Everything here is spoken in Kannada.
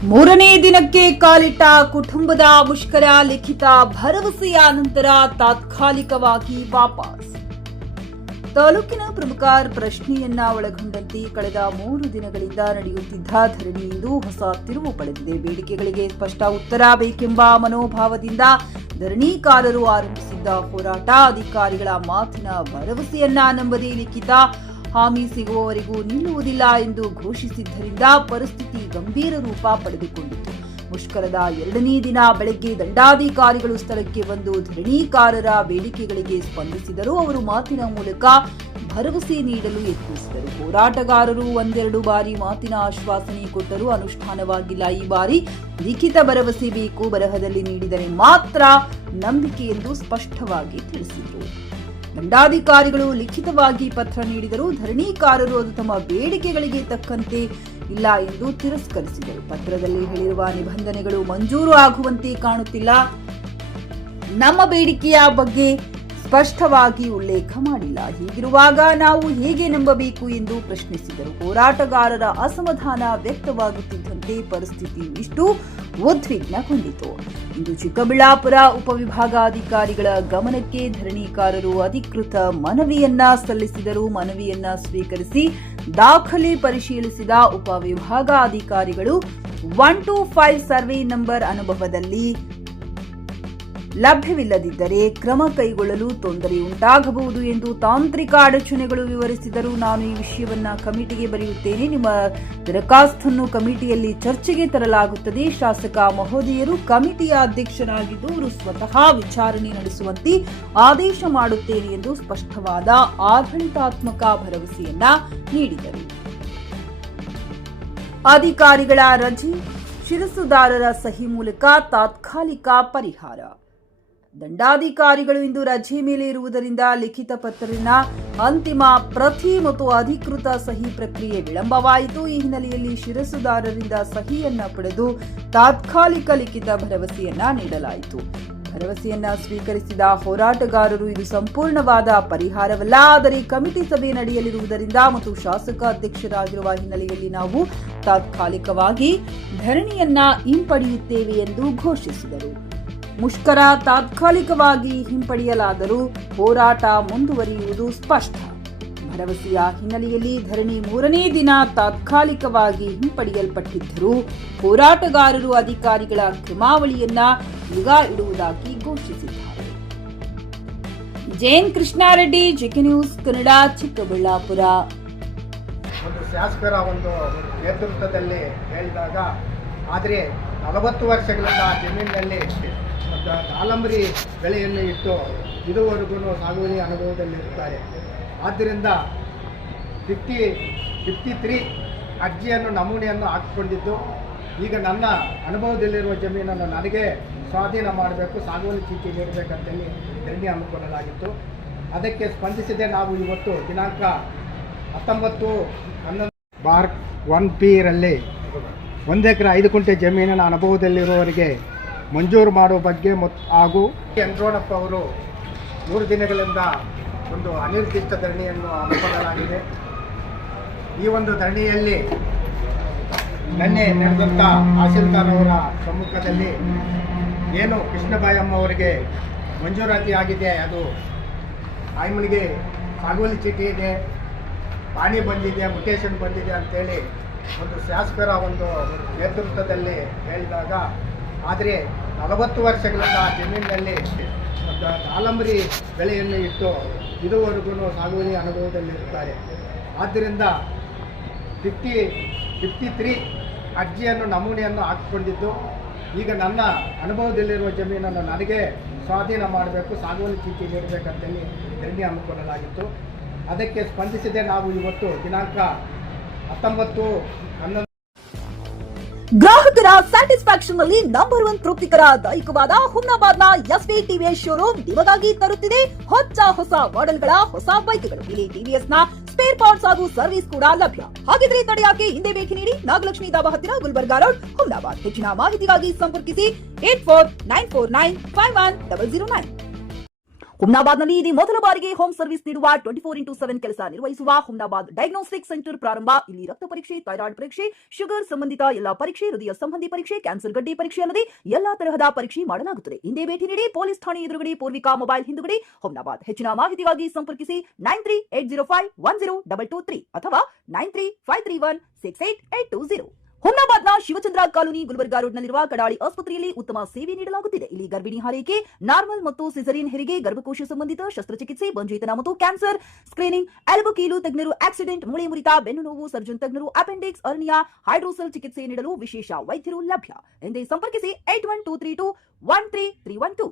ಮೂರನೇ ದಿನಕ್ಕೆ ಕಾಲಿಟ್ಟ ಕುಟುಂಬದ ಮುಷ್ಕರ ಲಿಖಿತ ಭರವಸೆಯ ನಂತರ ತಾತ್ಕಾಲಿಕವಾಗಿ ವಾಪಸ್. ತಾಲೂಕಿನ ಪ್ರಮುಖ ಪ್ರಶ್ನೆಯನ್ನ ಒಳಗೊಂಡಂತೆ ಕಳೆದ 3 ದಿನಗಳಿಂದ ನಡೆಯುತ್ತಿದ್ದ ಧರಣಿ ಇಂದು ಹೊಸ ತಿರುವು ಪಡೆದಿದೆ. ಬೇಡಿಕೆಗಳಿಗೆ ಸ್ಪಷ್ಟ ಉತ್ತರ ಬೇಕೆಂಬ ಮನೋಭಾವದಿಂದ ಧರಣಿಕಾರರು ಆರಂಭಿಸಿದ್ದ ಹೋರಾಟ ಅಧಿಕಾರಿಗಳ ಮಾತಿನ ಭರವಸೆಯನ್ನ ನಂಬದೇ ಲಿಖಿತ ಹಾಮಿ ಸಿಗುವವರೆಗೂ ನಿಲ್ಲುವುದಿಲ್ಲ ಎಂದು ಘೋಷಿಸಿದ್ದರಿಂದ ಪರಿಸ್ಥಿತಿ ಗಂಭೀರ ರೂಪ ಪಡೆದುಕೊಂಡಿತು. ಮುಷ್ಕರದ 2ನೇ ದಿನ ಬೆಳಗ್ಗೆ ದಂಡಾಧಿಕಾರಿಗಳು ಸ್ಥಳಕ್ಕೆ ಬಂದು ಧರಣಿಕಾರರ ಬೇಡಿಕೆಗಳಿಗೆ ಸ್ಪಂದಿಸಿದರು. ಅವರು ಮಾತಿನ ಮೂಲಕ ಭರವಸೆ ನೀಡಲು ಯತ್ನಿಸಿದರು. ಹೋರಾಟಗಾರರು 1-2 ಬಾರಿ ಮಾತಿನ ಆಶ್ವಾಸನೆ ಕೊಟ್ಟರೂ ಅನುಷ್ಠಾನವಾಗಿಲ್ಲ. ಈ ಬಾರಿ ಲಿಖಿತ ಭರವಸೆ ಬೇಕು, ಬರಹದಲ್ಲಿ ನೀಡಿದರೆ ಮಾತ್ರ ನಂಬಿಕೆ ಎಂದು ಸ್ಪಷ್ಟವಾಗಿ ತಿಳಿಸಿದರು. ದಂಡಾಧಿಕಾರಿಗಳು ಲಿಖಿತವಾಗಿ ಪತ್ರ ನೀಡಿದರು. ಧರಣಿಕಾರರು ಅದು ತಮ್ಮ ಬೇಡಿಕೆಗಳಿಗೆ ತಕ್ಕಂತೆ ಇಲ್ಲ ಎಂದು ತಿರಸ್ಕರಿಸಿದರು. ಪತ್ರದಲ್ಲಿ ಹೇಳಿರುವ ನಿಬಂಧನೆಗಳು ಮಂಜೂರು ಆಗುವಂತೆ ಕಾಣುತ್ತಿಲ್ಲ. ನಮ್ಮ ಬೇಡಿಕೆಯ ಬಗ್ಗೆ ಸ್ಪಷ್ಟವಾಗಿ ಉಲ್ಲೇಖ ಮಾಡಿಲ್ಲ. ಹೀಗಿರುವಾಗ ನಾವು ಹೇಗೆ ನಂಬಬೇಕು ಎಂದು ಪ್ರಶ್ನಿಸಿದರು. ಹೋರಾಟಗಾರರ ಅಸಮಾಧಾನ ವ್ಯಕ್ತವಾಗುತ್ತಿದ್ದಂತೆ ಪರಿಸ್ಥಿತಿ ಇಷ್ಟು ಉದ್ವಿಗ್ನಗೊಂಡಿತು. ಇಂದು ಚಿಕ್ಕಬಳ್ಳಾಪುರ ಉಪವಿಭಾಗಾಧಿಕಾರಿಗಳ ಗಮನಕ್ಕೆ ಧರಣಿಕಾರರು ಅಧಿಕೃತ ಮನವಿಯನ್ನ ಸಲ್ಲಿಸಿದರು. ಮನವಿಯನ್ನ ಸ್ವೀಕರಿಸಿ ದಾಖಲೆ ಪರಿಶೀಲಿಸಿದ ಉಪವಿಭಾಗಾಧಿಕಾರಿಗಳು 125 ಸರ್ವೆ ನಂಬರ್ ಅನುಭವದಲ್ಲಿ ಲಭ್ಯವಿಲ್ಲದಿದ್ದರೆ ಕ್ರಮ ಕೈಗೊಳ್ಳಲು ತೊಂದರೆಯುಂಟಾಗಬಹುದು ಎಂದು ತಾಂತ್ರಿಕ ಅಡಚಣೆಗಳು ವಿವರಿಸಿದರು. ನಾನು ಈ ವಿಷಯವನ್ನ ಕಮಿಟಿಗೆ ಬರೆಯುತ್ತೇನೆ. ನಿಮ್ಮ ದರಖಾಸ್ತನ್ನು ಕಮಿಟಿಯಲ್ಲಿ ಚರ್ಚೆಗೆ ತರಲಾಗುತ್ತದೆ. ಶಾಸಕ ಮಹೋದಯರು ಕಮಿಟಿಯ ಅಧ್ಯಕ್ಷರಾಗಿದ್ದು ಅವರು ಸ್ವತಃ ವಿಚಾರಣೆ ನಡೆಸುವಂತೆ ಆದೇಶ ಮಾಡುತ್ತೇನೆ ಎಂದು ಸ್ಪಷ್ಟವಾದ ಆಡಳಿತಾತ್ಮಕ ಭರವಸೆಯನ್ನ ನೀಡಿದರು. ಅಧಿಕಾರಿಗಳ ರಜೆ, ಶಿರಸುದಾರರ ಸಹಿ ಮೂಲಕ ತಾತ್ಕಾಲಿಕ ಪರಿಹಾರ. ದಂಡಾಧಿಕಾರಿಗಳು ಇಂದು ರಜೆ ಮೇಲೆ ಇರುವುದರಿಂದ ಲಿಖಿತ ಪತ್ರನ ಅಂತಿಮ ಪ್ರತಿ ಮತ್ತು ಅಧಿಕೃತ ಸಹಿ ಪ್ರಕ್ರಿಯೆ ವಿಳಂಬವಾಯಿತು. ಈ ಹಿನ್ನೆಲೆಯಲ್ಲಿ ಶಿರಸುದಾರರಿಂದ ಸಹಿಯನ್ನ ಪಡೆದು ತಾತ್ಕಾಲಿಕ ಲಿಖಿತ ಭರವಸೆಯನ್ನ ನೀಡಲಾಯಿತು. ಭರವಸೆಯನ್ನ ಸ್ವೀಕರಿಸಿದ ಹೋರಾಟಗಾರರು ಇದು ಸಂಪೂರ್ಣವಾದ ಪರಿಹಾರವಲ್ಲ, ಆದರೆ ಕಮಿಟಿ ಸಭೆ ನಡೆಯಲಿರುವುದರಿಂದ ಮತ್ತು ಶಾಸಕ ಅಧ್ಯಕ್ಷರಾಗಿರುವ ಹಿನ್ನೆಲೆಯಲ್ಲಿ ನಾವು ತಾತ್ಕಾಲಿಕವಾಗಿ ಧರಣಿಯನ್ನ ಹಿಂಪಡೆಯುತ್ತೇವೆ ಎಂದು ಘೋಷಿಸಿದರು. ಮುಷ್ಕರ ತಾತ್ಕಾಲಿಕವಾಗಿ ಹಿಂಪಡೆಯಲಾದರೂ ಹೋರಾಟ ಮುಂದುವರಿಯುವುದು ಸ್ಪಷ್ಟ. ಭರವಸೆಯ ಹಿನ್ನೆಲೆಯಲ್ಲಿ ಧರಣಿ 3ನೇ ದಿನ ತಾತ್ಕಾಲಿಕವಾಗಿ ಹಿಂಪಡೆಯಲ್ಪಟ್ಟಿದ್ದರೂ ಹೋರಾಟಗಾರರು ಅಧಿಕಾರಿಗಳ ಕ್ರಮಾವಳಿಯನ್ನ ನಿಗಾ ಇಡುವುದಾಗಿ ಘೋಷಿಸಿದ್ದಾರೆ. Jain Krishna Reddy, GK news Kannada, Chikkaballapur. ಒಂದು ಶಾಸಕರ ಒಂದು ನೇತೃತ್ವದಲ್ಲಿ ಹೇಳಿದಾಗ, ಆದರೆ 40 ವರ್ಷಗಳಿಂದ ಜಮೀನಿನಲ್ಲಿ ದಾಳಂಬರಿ ಬೆಳೆಯನ್ನು ಇಟ್ಟು ಇದುವರೆಗೂ ಸಾಗುವಳಿ ಅನುಭವದಲ್ಲಿರುತ್ತಾರೆ. ಆದ್ದರಿಂದ 53 ಅರ್ಜಿಯನ್ನು ನಮೂನೆಯನ್ನು ಹಾಕಿಕೊಂಡಿದ್ದು, ಈಗ ನನ್ನ ಅನುಭವದಲ್ಲಿರುವ ಜಮೀನನ್ನು ನನಗೆ ಸ್ವಾಧೀನ ಮಾಡಬೇಕು, ಸಾಗುವಳಿ ಚೀಟಿ ನೀಡಬೇಕಂತೇಳಿ ಧರಣಿ ಹಮ್ಮಿಕೊಳ್ಳಲಾಗಿತ್ತು. ಅದಕ್ಕೆ ಸ್ಪಂದಿಸಿದೆ ನಾವು ಇವತ್ತು ದಿನಾಂಕ 19/11 ರಲ್ಲಿ 1 ಎಕರೆ 5 ಗುಂಟೆ ಜಮೀನಿನ ಅನುಭವದಲ್ಲಿರುವವರಿಗೆ ಮಂಜೂರು ಮಾಡುವ ಬಗ್ಗೆ ಹಾಗೂ ಯಂತ್ರೋಣಪ್ಪ ಅವರು 3 ದಿನಗಳಿಂದ ಒಂದು ಅನಿರ್ದಿಷ್ಟ ಧರಣಿಯನ್ನು ಹಮ್ಮಿಕೊಳ್ಳಲಾಗಿದೆ. ಈ ಒಂದು ಧರಣಿಯಲ್ಲಿ ನಿನ್ನೆ ನಡೆದಂಥ ತಹಶೀಲ್ದಾರ್ ಅವರ ಸಮ್ಮುಖದಲ್ಲಿ ಏನು ಕೃಷ್ಣಬಾಯಮ್ಮ ಅವರಿಗೆ ಮಂಜೂರಾತಿ ಆಗಿದೆ, ಅದು ಆಯ್ಮನಿಗೆ ಸಾಗುವಳಿ ಚೀಟಿ ಇದೆ, ಪಾಣಿ ಬಂದಿದೆ, ಮುಟೇಶನ್ ಬಂದಿದೆ ಅಂತೇಳಿ ಒಂದು ಶಾಸಕರ ಒಂದು ನೇತೃತ್ವದಲ್ಲಿ ಹೇಳಿದಾಗ, ಆದರೆ 40 ವರ್ಷಗಳಿಂದ ಜಮೀನಿನಲ್ಲಿ ದಾಳಂಬರಿ ಬೆಳೆಯನ್ನು ಇಟ್ಟು ಇದುವರೆಗೂ ಸಾಗುವಳಿ ಅನುಭವದಲ್ಲಿರುತ್ತಾರೆ. ಆದ್ದರಿಂದ 53 ಅರ್ಜಿಯನ್ನು ನಮೂನೆಯನ್ನು ಹಾಕಿಕೊಂಡಿದ್ದು, ಈಗ ನನ್ನ ಅನುಭವದಲ್ಲಿರುವ ಜಮೀನನ್ನು ನನಗೆ ಸ್ವಾಧೀನ ಮಾಡಬೇಕು, ಸಾಗುವಳಿ ಚೀಟಿ ನೀಡಬೇಕಂತೇಳಿ ಧರಣಿ ಹಮ್ಮಿಕೊಳ್ಳಲಾಗಿತ್ತು. ಅದಕ್ಕೆ ಸ್ಪಂದಿಸಿದೆ ನಾವು ಇವತ್ತು ದಿನಾಂಕ 19/11 ಗ್ರಾಹಕರ ಸ್ಯಾಟಿಸ್ಫ್ಯಾಕ್ಷನ್ ನಲ್ಲಿ ನಂಬರ್ 1 ತೃಪ್ತಿಕರ ದೈಹಿಕವಾದ ಹುಮ್ನಾಬಾದ್ನ ಎಸ್ವಿ ಟಿವಿಎಸ್ ಶೋರೂಮ್ ನಿಮಗಾಗಿ ತರುತ್ತಿದೆ ಹೊಸ ಮಾಡೆಲ್ಗಳ ಹೊಸ ಬೈಕ್ಗಳು. ಇಲ್ಲಿ ಟಿವಿಎಸ್ ನ ಸ್ಪೇರ್ ಪಾರ್ಟ್ಸ್ ಹಾಗೂ ಸರ್ವಿಸ್ ಕೂಡ ಲಭ್ಯ. ಹಾಗಿದ್ರೆ ತಡೆಯಾಕೆ ಹಿಂದೆ ಭೇಟಿ ನೀಡಿ ನಾಗಲಕ್ಷ್ಮಿ ದಾಬಾ ಹತ್ತಿರ ಗುಲ್ಬರ್ಗಾ ರೋಡ್, ಹುಮ್ನಾಬಾದ್. ಹೆಚ್ಚಿನ ಮಾಹಿತಿಗಾಗಿ ಸಂಪರ್ಕಿಸಿ 8494951009. ಹುಮ್ನಾಬಾದ್ನಲ್ಲಿ ಇದು ಮೊದಲ ಬಾರಿಗೆ ಹೋಮ್ ಸರ್ವಿಸ್ ನೀಡುವ 24x7 ಕೆಲಸ ನಿರ್ವಹಿಸುವ ಹುಮ್ನಾಬಾದ್ ಡಯಾಗ್ನೋಸ್ಟಿಕ್ ಸೆಂಟರ್ ಪ್ರಾರಂಭ. ಇಲ್ಲಿ ರಕ್ತ ಪರೀಕ್ಷೆ, ಥೈರಾಯ್ಡ್ ಪರೀಕ್ಷೆ, ಶುಗರ್ ಸಂಬಂಧಿತ ಎಲ್ಲಾ ಪರೀಕ್ಷೆ, ಹೃದಯ ಸಂಬಂಧಿ ಪರೀಕ್ಷೆ, ಕ್ಯಾನ್ಸರ್ ಗಡ್ಡೆ ಪರೀಕ್ಷೆ ಅಲ್ಲದೆ ಎಲ್ಲಾ ತರಹದ ಪರೀಕ್ಷೆ ಮಾಡಲಾಗುತ್ತದೆ. ಹಿಂದೆ ಭೇಟಿ ನೀಡಿ. ಪೊಲೀಸ್ ಠಾಣೆ ಎದುರುಗಡೆ, ಪೂರ್ವಿಕಾ ಮೊಬೈಲ್ ಹಿಂದುಗಡೆ, ಹುಮ್ನಾಬಾದ್. ಹೆಚ್ಚಿನ ಮಾಹಿತಿಗಾಗಿ ಸಂಪರ್ಕಿಸಿ 9380510223 ಅಥವಾ 9353168820. ಹುಮ್ನಾಬಾದ್ನ ಶಿವಚಂದ್ರ ಕಾಲೋನಿ, ಗುಲ್ಬರ್ಗಾ ರೋಡ್ನಲ್ಲಿರುವ ಕಡಾಳಿ ಆಸ್ಪತ್ರೆಯಲ್ಲಿ ಉತ್ತಮ ಸೇವೆ ನೀಡಲಾಗುತ್ತಿದೆ. ಇಲ್ಲಿ ಗರ್ಭಿಣಿ ಹಾರೈಕೆ, ನಾರ್ಮಲ್ ಮತ್ತು ಸಿಸರಿಯನ್ ಹೆರಿಗೆ, ಗರ್ಭಕೋಶ ಸಂಬಂಧಿತ ಶಸ್ತ್ರಚಿಕಿತ್ಸೆ, ಬಂಜೇತನ ಮತ್ತು ಕ್ಯಾನ್ಸರ್ ಸ್ಕ್ರೀನಿಂಗ್, ಎಲ್ಬೋ ಕೀಲು ತಜ್ಞರು, ಆಕ್ಸಿಡೆಂಟ್, ಮೂಳೆ ಮುರಿತ, ಬೆನ್ನು ನೋವು, ಸರ್ಜನ್ ತಜ್ಞರು, ಅಪೆಂಡಿಕ್ಸ್, ಅರ್ನಿಯಾ, ಹೈಡ್ರೋಸೆಲ್ ಚಿಕಿತ್ಸೆ ನೀಡಲು ವಿಶೇಷ ವೈದ್ಯರು ಲಭ್ಯ. ಎಂದೇ ಸಂಪರ್ಕಿಸಿ 8123213312.